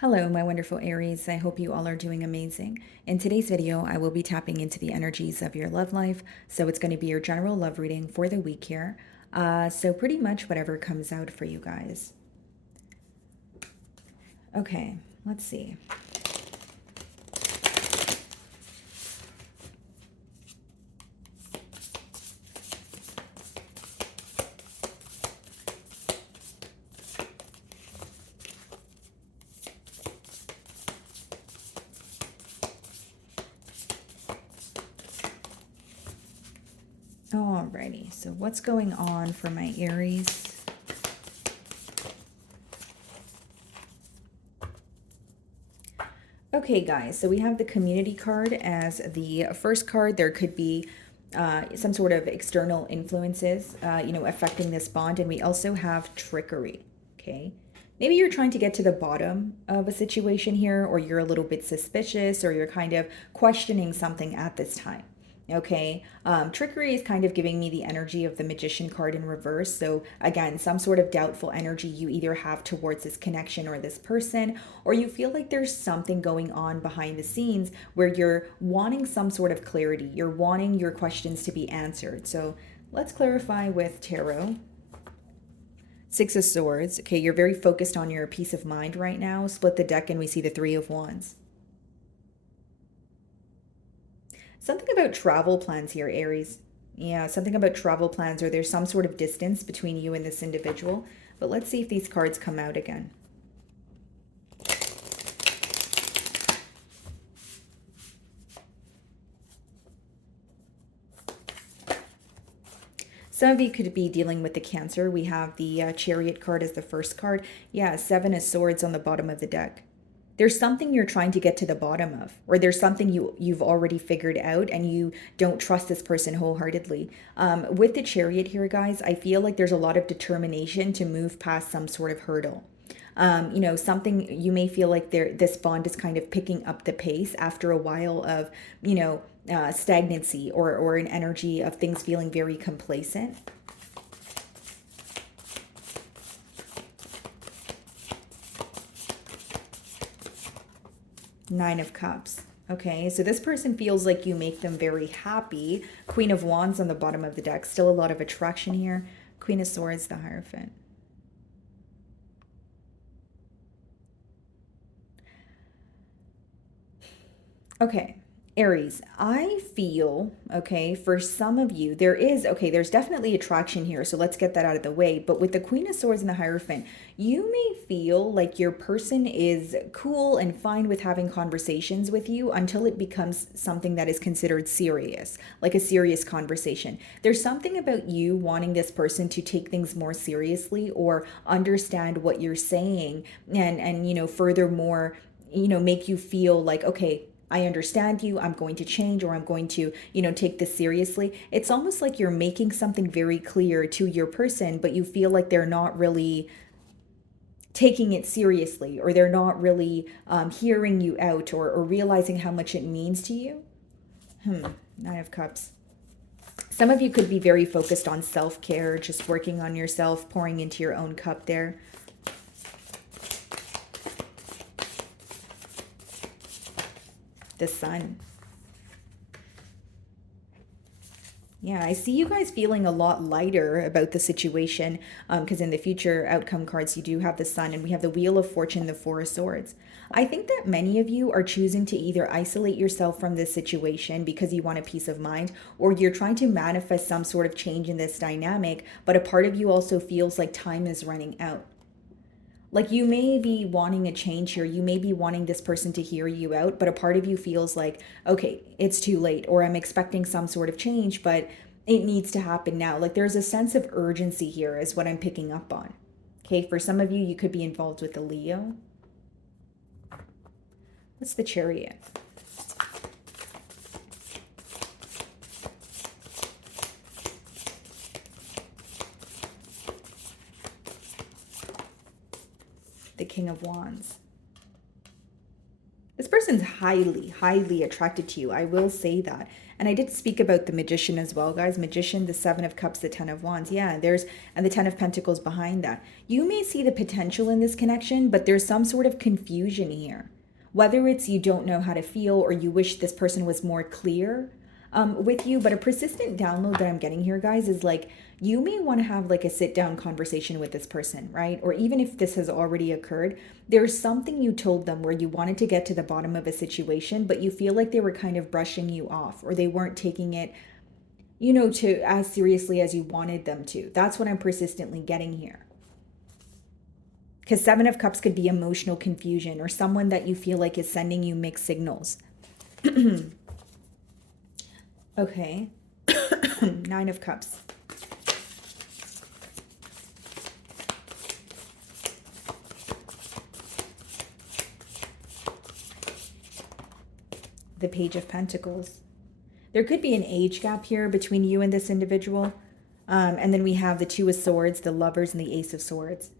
Hello, my wonderful Aries. I hope you all are doing amazing. In today's video, I will be tapping into the energies of your love life. So it's going to be your general love reading for the week here. So pretty much whatever comes out for you guys. Okay, let's see. Alrighty, so what's going on for my Aries? Okay, guys, so we have the community card as the first card. There could be some sort of external influences, affecting this bond. And we also have trickery, okay? Maybe you're trying to get to the bottom of a situation here, or you're a little bit suspicious, or you're kind of questioning something at this time. Okay, trickery is kind of giving me the energy of the magician card in reverse. So again, some sort of doubtful energy you either have towards this connection or this person, or you feel like there's something going on behind the scenes where you're wanting some sort of clarity. You're wanting your questions to be answered. So let's clarify with tarot. Six of Swords. Okay, you're very focused on your peace of mind right now. Split the deck and we see the Three of Wands. Something about travel plans here, Aries. Yeah, something about travel plans, or there's some sort of distance between you and this individual. But let's see if these cards come out again. Some of you could be dealing with the Cancer. We have the Chariot card as the first card. Yeah, Seven of Swords on the bottom of the deck. There's something you're trying to get to the bottom of, or there's something you've already figured out and you don't trust this person wholeheartedly. With the Chariot here, guys, I feel like there's a lot of determination to move past some sort of hurdle. Something you may feel like this bond is kind of picking up the pace after a while of, stagnancy or an energy of things feeling very complacent. Nine of Cups. Okay, so this person feels like you make them very happy. Queen of Wands on the bottom of the deck. Still a lot of attraction here. Queen of Swords, the Hierophant. Okay, Aries, I feel, okay, for some of you, there's definitely attraction here, so let's get that out of the way. But with the Queen of Swords and the Hierophant, you may feel like your person is cool and fine with having conversations with you until it becomes something that is considered serious, like a serious conversation. There's something about you wanting this person to take things more seriously or understand what you're saying and furthermore, make you feel like, okay, I understand you, I'm going to change, or I'm going to, take this seriously. It's almost like you're making something very clear to your person, but you feel like they're not really taking it seriously, or they're not really hearing you out, or realizing how much it means to you. Nine of Cups. Some of you could be very focused on self-care, just working on yourself, pouring into your own cup there. The Sun. Yeah, I see you guys feeling a lot lighter about the situation because in the future outcome cards, you do have the Sun and we have the Wheel of Fortune, the Four of Swords. I think that many of you are choosing to either isolate yourself from this situation because you want a peace of mind, or you're trying to manifest some sort of change in this dynamic, but a part of you also feels like time is running out. Like you may be wanting a change here, you may be wanting this person to hear you out, but a part of you feels like, okay, it's too late, or I'm expecting some sort of change, but it needs to happen now. Like there's a sense of urgency here is what I'm picking up on. Okay, for some of you, you could be involved with a Leo. What's the Chariot? The King of Wands. This person's highly, highly attracted to you. I will say that. And I did speak about the magician as well, guys. Magician, the Seven of Cups, the Ten of Wands. Yeah, and the Ten of Pentacles behind that. You may see the potential in this connection, but there's some sort of confusion here. Whether it's you don't know how to feel or you wish this person was more clear with you, but a persistent download that I'm getting here, guys, is like you may want to have like a sit down conversation with this person, right? Or even if this has already occurred, there's something you told them where you wanted to get to the bottom of a situation, but you feel like they were kind of brushing you off or they weren't taking it, to as seriously as you wanted them to. That's what I'm persistently getting here. Because Seven of Cups could be emotional confusion or someone that you feel like is sending you mixed signals. Okay. Nine of Cups. The Page of Pentacles. There could be an age gap here between you and this individual. And then we have the Two of Swords, the Lovers, and the Ace of Swords.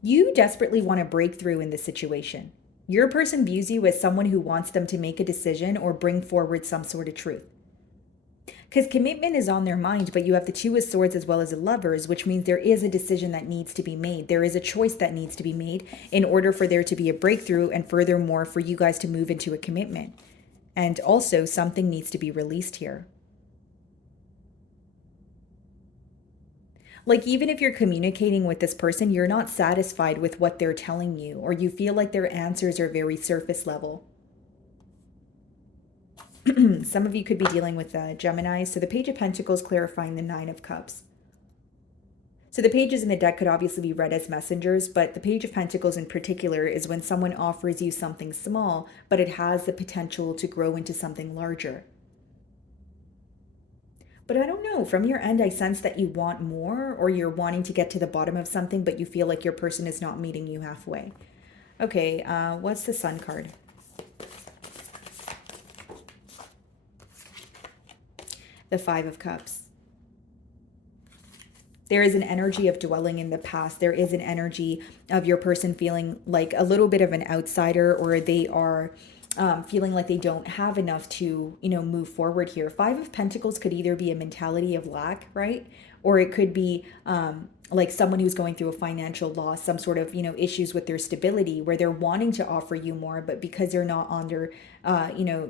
You desperately want a breakthrough in this situation. Your person views you as someone who wants them to make a decision or bring forward some sort of truth. Because commitment is on their mind, but you have the Two of Swords as well as the Lovers, which means there is a decision that needs to be made. There is a choice that needs to be made in order for there to be a breakthrough and furthermore for you guys to move into a commitment. And also something needs to be released here. Like, even if you're communicating with this person, you're not satisfied with what they're telling you, or you feel like their answers are very surface level. Some of you could be dealing with Gemini. So the Page of Pentacles clarifying the Nine of Cups. So the pages in the deck could obviously be read as messengers, but the Page of Pentacles in particular is when someone offers you something small, but it has the potential to grow into something larger. But I don't know, from your end, I sense that you want more or you're wanting to get to the bottom of something, but you feel like your person is not meeting you halfway. Okay, what's the Sun card? The Five of Cups. There is an energy of dwelling in the past. There is an energy of your person feeling like a little bit of an outsider, or they are feeling like they don't have enough to, move forward here. Five of Pentacles could either be a mentality of lack, right? Or it could be like someone who's going through a financial loss, some sort of, issues with their stability where they're wanting to offer you more, but because they're not on their,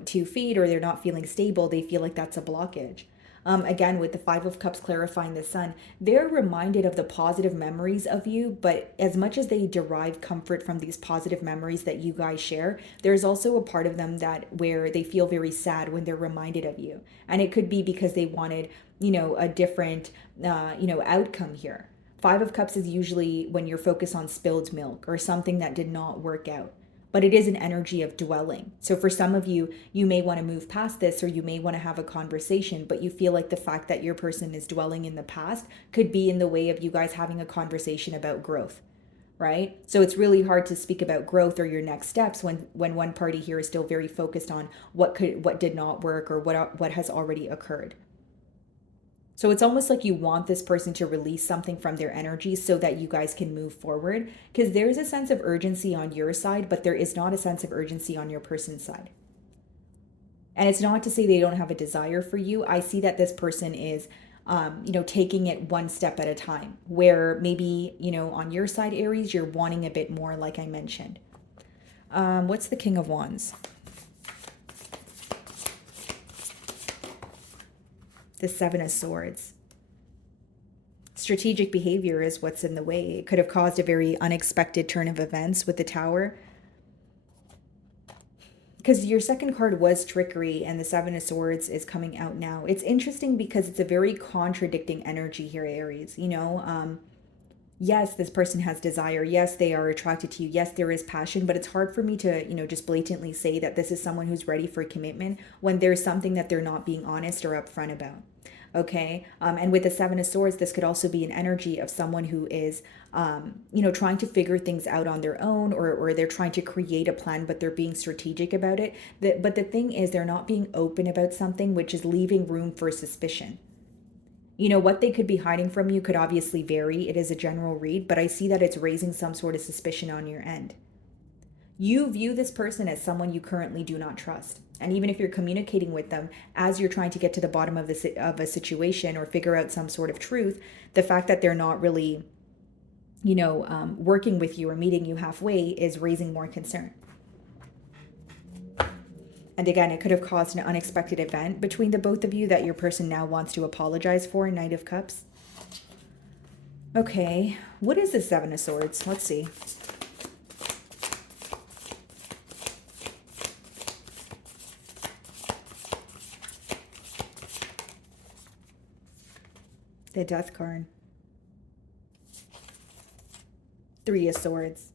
2 feet or they're not feeling stable, they feel like that's a blockage. Again, with the Five of Cups clarifying the Sun, they're reminded of the positive memories of you, but as much as they derive comfort from these positive memories that you guys share, there's also a part of them that where they feel very sad when they're reminded of you. And it could be because they wanted, a different, outcome here. Five of Cups is usually when you're focused on spilled milk or something that did not work out. But it is an energy of dwelling. So for some of you, you may want to move past this or you may want to have a conversation, but you feel like the fact that your person is dwelling in the past could be in the way of you guys having a conversation about growth, right? So it's really hard to speak about growth or your next steps when one party here is still very focused on what did not work or what has already occurred. So it's almost like you want this person to release something from their energy so that you guys can move forward, because there's a sense of urgency on your side, but there is not a sense of urgency on your person's side. And it's not to say they don't have a desire for you. I see that this person is, taking it one step at a time, where maybe, on your side, Aries, you're wanting a bit more, like I mentioned. What's the King of Wands? The Seven of Swords. Strategic behavior is what's in the way. It could have caused a very unexpected turn of events with the Tower. Because your second card was trickery and the Seven of Swords is coming out now. It's interesting because it's a very contradicting energy here, Aries. Yes, this person has desire. Yes, they are attracted to you. Yes, there is passion, but it's hard for me to, just blatantly say that this is someone who's ready for commitment when there's something that they're not being honest or upfront about. Okay. And with the Seven of Swords, this could also be an energy of someone who is, trying to figure things out on their own, or they're trying to create a plan, but they're being strategic about it. But the thing is, they're not being open about something, which is leaving room for suspicion. What they could be hiding from you could obviously vary. It is a general read, but I see that it's raising some sort of suspicion on your end. You view this person as someone you currently do not trust. And even if you're communicating with them as you're trying to get to the bottom of a situation or figure out some sort of truth, the fact that they're not really, working with you or meeting you halfway is raising more concern. And again, it could have caused an unexpected event between the both of you that your person now wants to apologize for. Knight of Cups. Okay, what is the Seven of Swords? Let's see. The Death card. Three of Swords.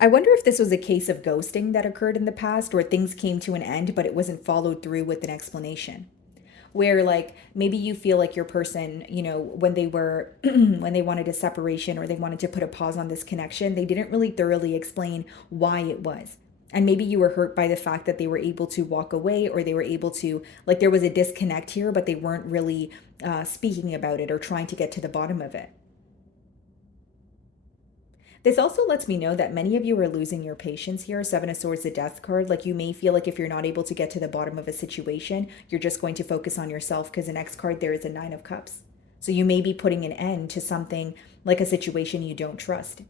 I wonder if this was a case of ghosting that occurred in the past, or things came to an end, but it wasn't followed through with an explanation. Where like maybe you feel like your person, when they were when they wanted a separation or they wanted to put a pause on this connection, they didn't really thoroughly explain why it was. And maybe you were hurt by the fact that they were able to walk away, or they were able to, like, there was a disconnect here, but they weren't really speaking about it or trying to get to the bottom of it. This also lets me know that many of you are losing your patience here. Seven of Swords, the Death card. Like, you may feel like if you're not able to get to the bottom of a situation, you're just going to focus on yourself, because the next card there is a Nine of Cups. So you may be putting an end to something like a situation you don't trust.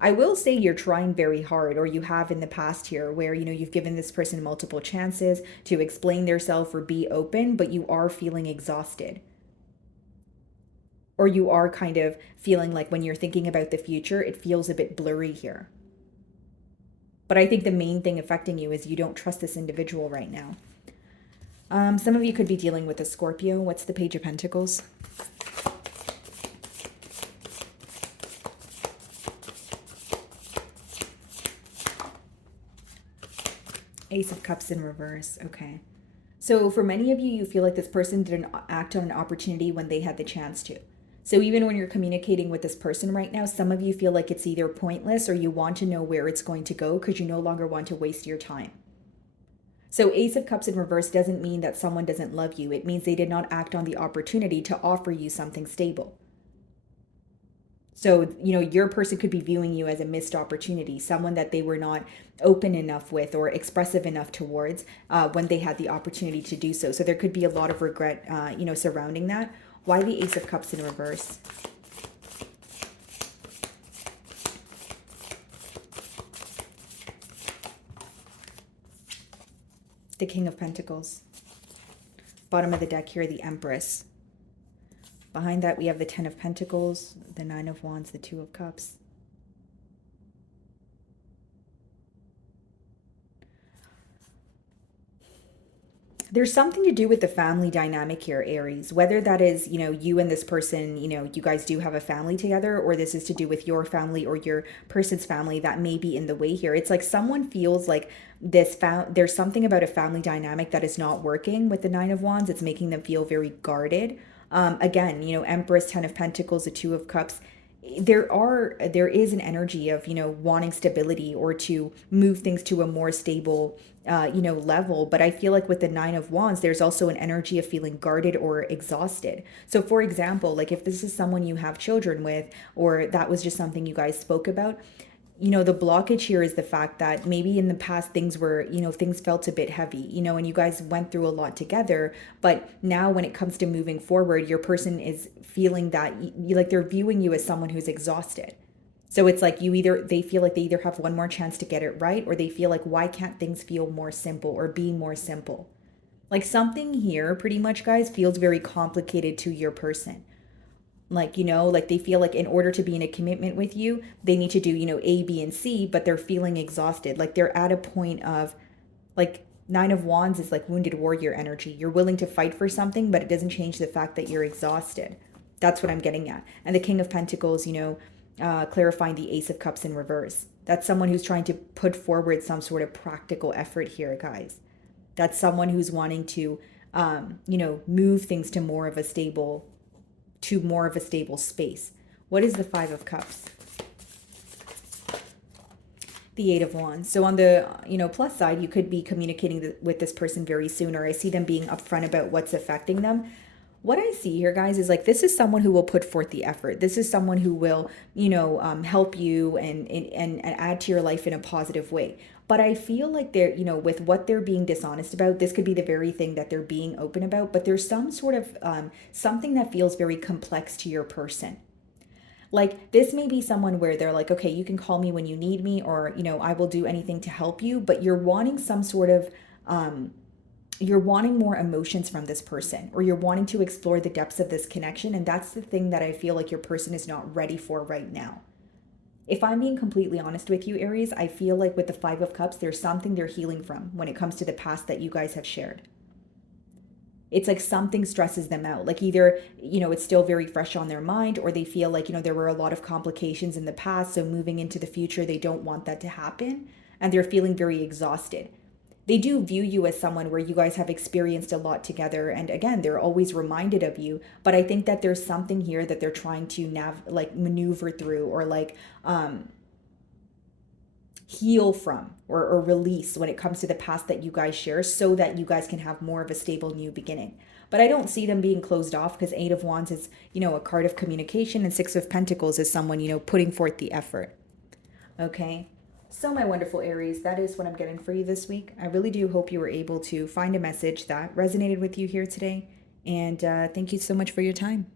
I will say you're trying very hard, or you have in the past here, where, you've given this person multiple chances to explain themselves or be open, but you are feeling exhausted. Or you are kind of feeling like when you're thinking about the future, it feels a bit blurry here. But I think the main thing affecting you is you don't trust this individual right now. Some of you could be dealing with a Scorpio. What's the Page of Pentacles? Ace of Cups in reverse. Okay. So for many of you, you feel like this person didn't act on an opportunity when they had the chance to. So even when you're communicating with this person right now, some of you feel like it's either pointless or you want to know where it's going to go because you no longer want to waste your time. So Ace of Cups in reverse doesn't mean that someone doesn't love you. It means they did not act on the opportunity to offer you something stable. So, your person could be viewing you as a missed opportunity, someone that they were not open enough with or expressive enough towards when they had the opportunity to do so. So there could be a lot of regret, surrounding that. Why the Ace of Cups in reverse? The King of Pentacles. Bottom of the deck here, the Empress. Behind that, we have the Ten of Pentacles, the Nine of Wands, the Two of Cups. There's something to do with the family dynamic here, Aries. Whether that is, you and this person, you guys do have a family together, or this is to do with your family or your person's family that may be in the way here. It's like someone feels like there's something about a family dynamic that is not working with the Nine of Wands. It's making them feel very guarded. Again, Empress, Ten of Pentacles, the Two of Cups. There is an energy of, wanting stability or to move things to a more stable, level. But I feel like with the Nine of Wands, there's also an energy of feeling guarded or exhausted. So for example, like if this is someone you have children with, or that was just something you guys spoke about, the blockage here is the fact that maybe in the past things felt a bit heavy, and you guys went through a lot together. But now when it comes to moving forward, your person is feeling that like they're viewing you as someone who's exhausted. So it's like they feel like they either have one more chance to get it right, or they feel like, why can't things feel more simple or be more simple? Like something here pretty much, guys, feels very complicated to your person. Like, like they feel like in order to be in a commitment with you, they need to do, A, B, and C, but they're feeling exhausted. Like they're at a point of, like, Nine of Wands is like wounded warrior energy. You're willing to fight for something, but it doesn't change the fact that you're exhausted. That's what I'm getting at. And the King of Pentacles, clarifying the Ace of Cups in reverse. That's someone who's trying to put forward some sort of practical effort here, guys. That's someone who's wanting to, move things to more of a stable space. What is the Five of Cups? The Eight of Wands. So on the, plus side, you could be communicating with this person very soon, or I see them being upfront about what's affecting them. what I see here, guys, is like this is someone who will put forth the effort. This is someone who will, help you and add to your life in a positive way. But I feel like they're, with what they're being dishonest about, this could be the very thing that they're being open about. But there's some sort of something that feels very complex to your person. Like this may be someone where they're like, okay, you can call me when you need me, or I will do anything to help you. But you're wanting some sort of you're wanting more emotions from this person, or you're wanting to explore the depths of this connection, and that's the thing that I feel like your person is not ready for right now. If I'm being completely honest with you, Aries, I feel like with the 5 of Cups, there's something they're healing from when it comes to the past that you guys have shared. It's like something stresses them out, like either it's still very fresh on their mind, or they feel like there were a lot of complications in the past, so moving into the future they don't want that to happen, and they're feeling very exhausted. They do view you as someone where you guys have experienced a lot together, and again, they're always reminded of you. But I think that there's something here that they're trying to maneuver through, or heal from, or release when it comes to the past that you guys share, so that you guys can have more of a stable new beginning. But I don't see them being closed off, because 8 of Wands is a card of communication, and 6 of Pentacles is someone putting forth the effort. Okay. So, my wonderful Aries, that is what I'm getting for you this week. I really do hope you were able to find a message that resonated with you here today. And thank you so much for your time.